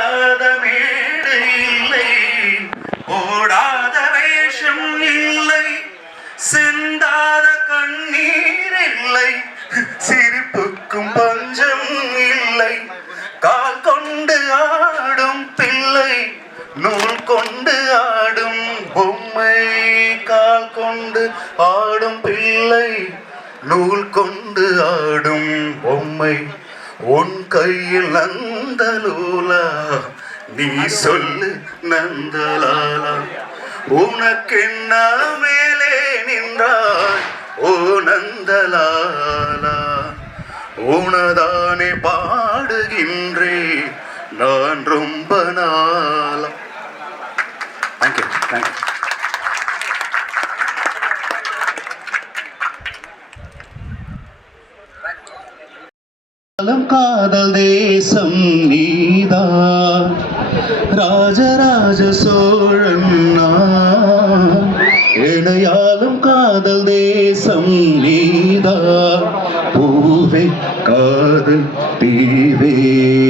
ஓடாத மேடு இல்லை ஓடாத வேஷம் இல்லை சிந்தாத கண்ணீர் இல்லை சிரிப்புக்கும் பஞ்சம் இல்லை. கால் கொண்டு ஆடும் பிள்ளை நூல் கொண்டு ஆடும் பொம்மை கால் கொண்டு ஆடும் பிள்ளை நூல் கொண்டு ஆடும் பொம்மை. உன் கையில் நன் நந்தலூலா நீ சொல்லு நந்தலாலா. உனக்கென்ன மேலே நின்றாய் ஓ நந்தலாலா. உனதானே பாடுகின்றே நான் ரொம்ப நாளா காலம் காதல் தேசம் நீதா. ராஜராஜ சோழன் இணையாலும் காதல் தேசம் நீதா. பூவே காதல் தீவே.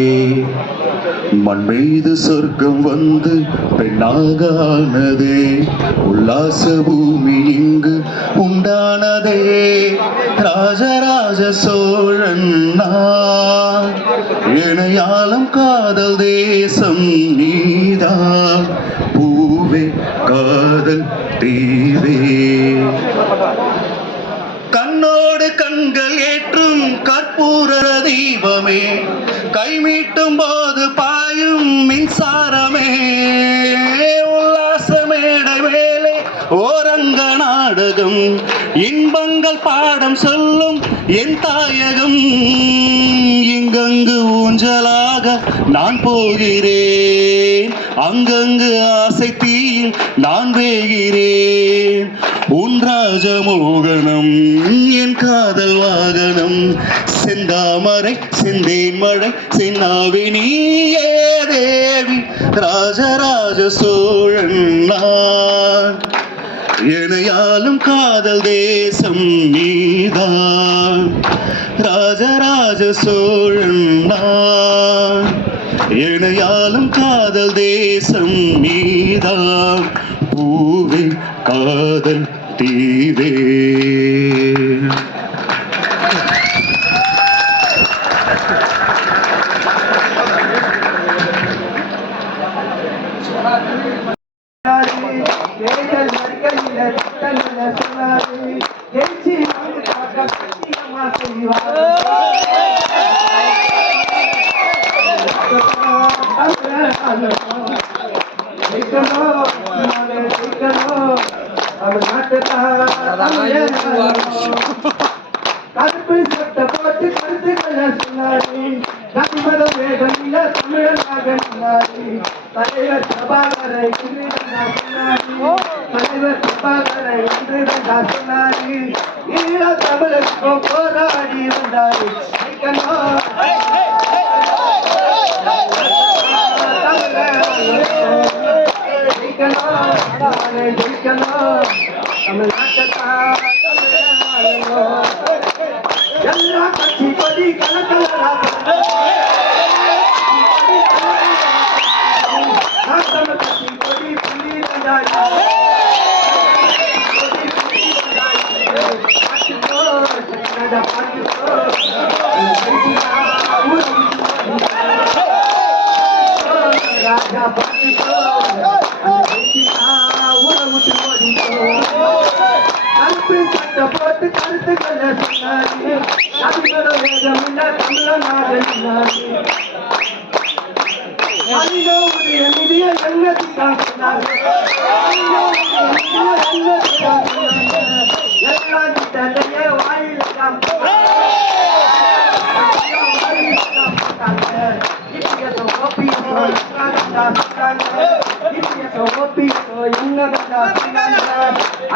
மண் மீது சொர்க்கம் வந்து பெண்ணாக ஆனதே உல்லாச பூமி இங்கு உண்டானதே. ராஜராஜ சோழன் நான். இணையாலும் காதல் தேசம் நீதான். பூவே காதல் தீவே. கண்ணோடு கண்கள் ஏற்றும் கற்பூர தீபமே. கைமீட்டும் போது பாயும் மின்சாரமே. உல்லாச மேடை மேலே ஓரங்க நாடகம். இன்பங்கள் பாடம் சொல்லும் என் தாயகம். இங்கங்கு ஊஞ்சலாக நான் போகிறேன். அங்கங்கு ஆசை தீயில் நான் வேகிறேன். உன் ராஜமோகனம் செந்தேன் மழை தேவி ராஜராஜ சோழன் நான். எனையாலும் காதல் தேசம் நீதான். ராஜராஜ சோழன் நான். எனையாலும் காதல் தேசம் நீதான். பூவே காதல் தீவே. கருப்பு சட்டை போட்டு கருத்துக்களை சொன்னாரு கதிமத வேதமில்ல தமிழனாக சொன்னாரு தலைவர் பிரபாகரை என்று நான் சொன்னாரு தலைவர் பிரபாகரை என்று நான் சொன்னாரு ஈழ தமிழுக்கும் போராடி வந்தாரு ஜெயிக்கணும் ஜெயிக்கணும் நாங்க ஜெயிக்கணும் தமிழ்நாட்டத்தான் கருப்பு சட்டை போட்டு கருத்துக்களை சொன்னாரு நபிகளோ வேதம் இல்ல தமிழனாக சொன்னாரு எல்லாம் வாயில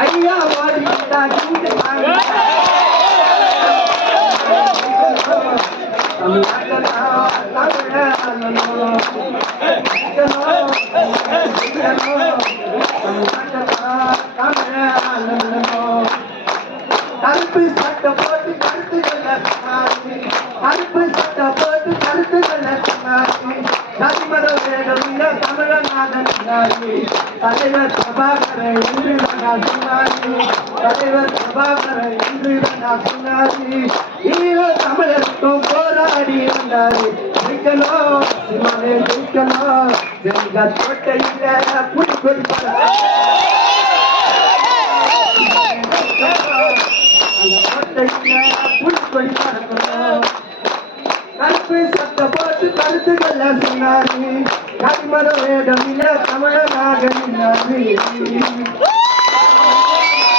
ஐயா வாடி. கருப்பு தமிழநாதன் தலைவர் பிரபாகரன் என்று நான் சொன்னாரி தலைவர் பிரபாகரன் என்று நான் சொன்னாரி ஈழ தமிழருக்கும் போராடி வந்தாரு ஜெயிக்கணும் சிம்மனே ஜெயிக்கணும் ஜெயிக்க புடி கருப்பு சத்த போட்டு கருத்துக்கள் சொன்னாரு கரிமர வேடம் இல்ல தமிழனாக